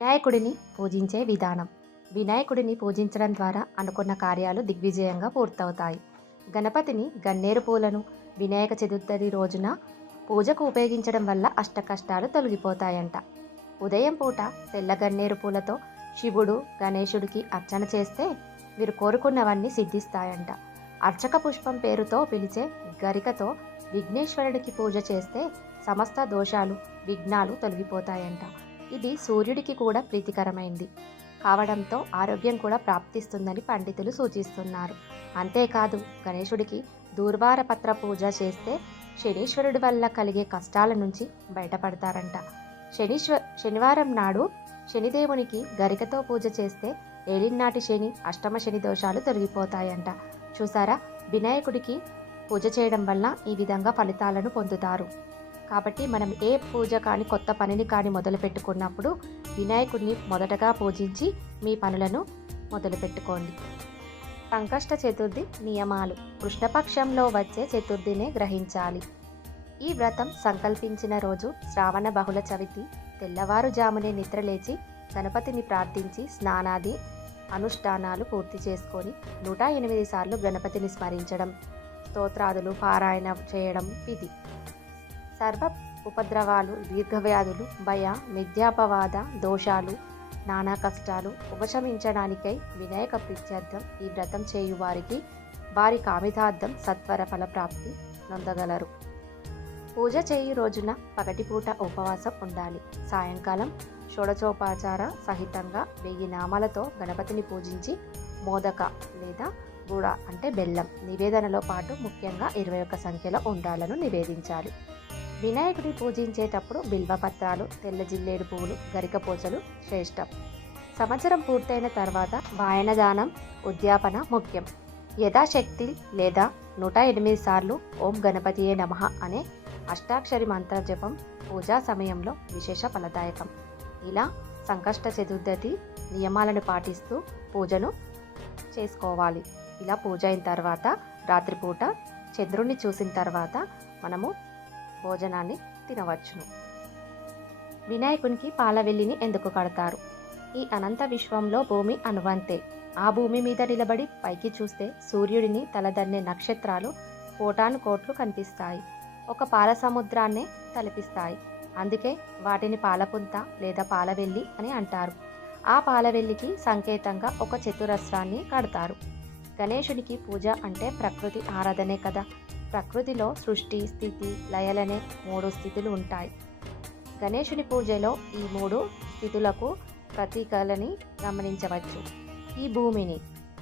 వినాయకుడిని పూజించే విధానం. వినాయకుడిని పూజించడం ద్వారా అనుకున్న కార్యాలు దిగ్విజయంగా పూర్తవుతాయి. గణపతిని గన్నేరు పూలను వినాయక చతుర్థి రోజున పూజకు ఉపయోగించడం వల్ల అష్టకష్టాలు తొలగిపోతాయంట. ఉదయం పూట తెల్ల గన్నేరు పూలతో శివుడు గణేశుడికి అర్చన చేస్తే మీరు కోరుకున్నవన్నీ సిద్ధిస్తాయంట. అర్చక పుష్పం పేరుతో పిలిచే గరికతో విఘ్నేశ్వరుడికి పూజ చేస్తే సమస్త దోషాలు విఘ్నాలు తొలగిపోతాయంట. ఇది సూర్యుడికి కూడా ప్రీతికరమైంది. కావడంతో ఆరోగ్యం కూడా ప్రాప్తిస్తుందని పండితులు సూచిస్తున్నారు. అంతేకాదు గణేశుడికి దూర్వార పత్ర పూజ చేస్తే శనీశ్వరుడి వల్ల కలిగే కష్టాల నుంచి బయటపడతారంట. శనీశ్వ శనివారం నాడు శనిదేవునికి గరికతో పూజ చేస్తే ఏలినాటి శని అష్టమ శని దోషాలు తొలగిపోతాయంట. చూసారా? వినాయకుడికి పూజ చేయడం వల్ల ఈ విధంగా ఫలితాలను పొందుతారు. కాబట్టి మనం ఏ పూజ కానీ కొత్త పనిని కానీ మొదలు పెట్టుకున్నప్పుడు వినాయకుడిని మొదటగా పూజించి మీ పనులను మొదలు పెట్టుకోండి. సంకష్ట చతుర్థి నియమాలు. కృష్ణపక్షంలో వచ్చే చతుర్థినే గ్రహించాలి. ఈ వ్రతం సంకల్పించిన రోజు శ్రావణ బహుళ చవితి తెల్లవారుజామునే నిద్రలేచి గణపతిని ప్రార్థించి స్నానాది అనుష్ఠానాలు పూర్తి చేసుకొని నూట ఎనిమిది సార్లు గణపతిని స్మరించడం స్తోత్రాదులు పారాయణ చేయడం విధి. సర్వ ఉపద్రవాలు దీర్ఘవ్యాధులు భయ మిథ్యాపవాద దోషాలు నానా కష్టాలు ఉపశమించడానికై వినాయక ప్రీత్యర్థం ఈ వ్రతం చేయు వారికి వారి కామితార్థం సత్వర ఫలప్రాప్తి నొందగలరు. పూజ చేయు రోజున పగటిపూట ఉపవాసం ఉండాలి. సాయంకాలం షోడచోపాచార సహితంగా వెయ్యి నామాలతో గణపతిని పూజించి మోదక లేదా గూడ అంటే బెల్లం నివేదనలో పాటు ముఖ్యంగా ఇరవై ఒక్క సంఖ్యలో ఉండాలను నివేదించాలి. వినాయకుడి పూజించేటప్పుడు బిల్వపత్రాలు తెల్ల జిల్లేడు పువ్వులు పూజలు శ్రేష్టం. సంవత్సరం పూర్తయిన తర్వాత వాయనదానం ఉద్యాపన ముఖ్యం. యథాశక్తి లేదా నూట ఎనిమిది సార్లు ఓం గణపతియే నమః అనే అష్టాక్షరి మంత్ర జపం పూజా సమయంలో విశేష ఫలదాయకం. ఇలా సంకష్ట చతుర్థి నియమాలను పాటిస్తూ పూజను చేసుకోవాలి. ఇలా పూజ అయిన తర్వాత రాత్రిపూట చంద్రుణ్ణి చూసిన తర్వాత మనము భోజనాన్ని తినవచ్చును. వినాయకునికి పాలవెల్లిని ఎందుకు కడతారు? ఈ అనంత విశ్వంలో భూమి అనువంతే. ఆ భూమి మీద నిలబడి పైకి చూస్తే సూర్యుడిని తలదన్నే నక్షత్రాలు కోటాను కోట్లు కనిపిస్తాయి. ఒక పాల సముద్రాన్నే తలపిస్తాయి. అందుకే వాటిని పాలపుంత లేదా పాలవెల్లి అని అంటారు. ఆ పాలవెల్లికి సంకేతంగా ఒక చతురస్రాన్ని కడతారు. గణేశుడికి పూజ అంటే ప్రకృతి ఆరాధనే కదా. ప్రకృతిలో సృష్టి స్థితి లయలనే మూడు స్థితులు ఉంటాయి. గణేశుని పూజలో ఈ మూడు స్థితులకు ప్రతీకలని గమనించవచ్చు. ఈ భూమిని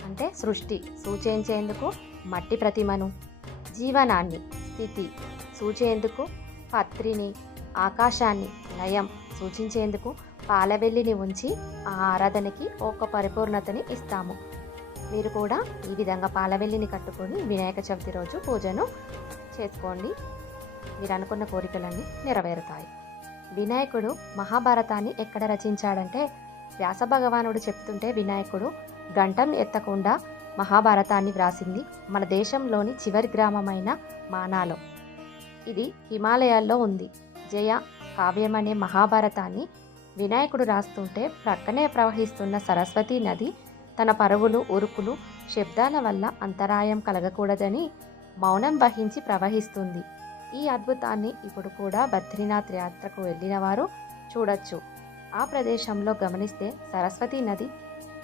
అంటే సృష్టి సూచించేందుకు మట్టి ప్రతిమను జీవనాన్ని స్థితి సూచేందుకు పత్రిని ఆకాశాన్ని లయం సూచించేందుకు పాలవెల్లిని ఉంచి ఆ ఆరాధనకి ఒక పరిపూర్ణతని ఇస్తాము. మీరు కూడా ఈ విధంగా పాలవెల్లిని కట్టుకొని వినాయక చవితి రోజు పూజను చేసుకోండి. మీరు అనుకున్న కోరికలన్నీ నెరవేరుతాయి. వినాయకుడు మహాభారతాన్ని ఎక్కడ రచించాడంటే వ్యాస భగవానుడు చెప్తుంటే వినాయకుడు గంటం ఎత్తకుండా మహాభారతాన్ని వ్రాసింది మన దేశంలోని చివరి గ్రామమైన మానాలో. ఇది హిమాలయాల్లో ఉంది. జయ కావ్యం అనే మహాభారతాన్ని వినాయకుడు రాస్తుంటే ప్రక్కనే ప్రవహిస్తున్న సరస్వతీ నది తన పరుగులు ఉరుకులు శబ్దాల వల్ల అంతరాయం కలగకూడదని మౌనం వహించి ప్రవహిస్తుంది. ఈ అద్భుతాన్ని ఇప్పుడు కూడా బద్రీనాథ్ యాత్రకు వెళ్ళిన వారు చూడొచ్చు. ఆ ప్రదేశంలో గమనిస్తే సరస్వతీ నది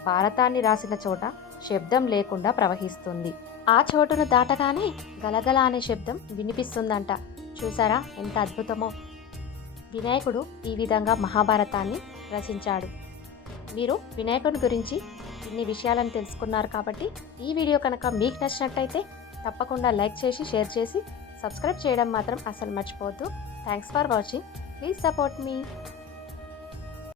భారతాన్ని రాసిన చోట శబ్దం లేకుండా ప్రవహిస్తుంది. ఆ చోటును దాటగానే గలగల అనే శబ్దం వినిపిస్తుందంట. చూసారా ఎంత అద్భుతమో! వినాయకుడు ఈ విధంగా మహాభారతాన్ని రచించాడు. మీరు వినాయకుడి గురించి ఇన్ని విషయాలను తెలుసుకున్నారు కాబట్టి ఈ వీడియో కనుక మీకు నచ్చినట్టయితే తప్పకుండా లైక్ చేసి షేర్ చేసి సబ్స్క్రైబ్ చేయడం మాత్రం అసలు మర్చిపోవద్దు. Thanks for watching please support me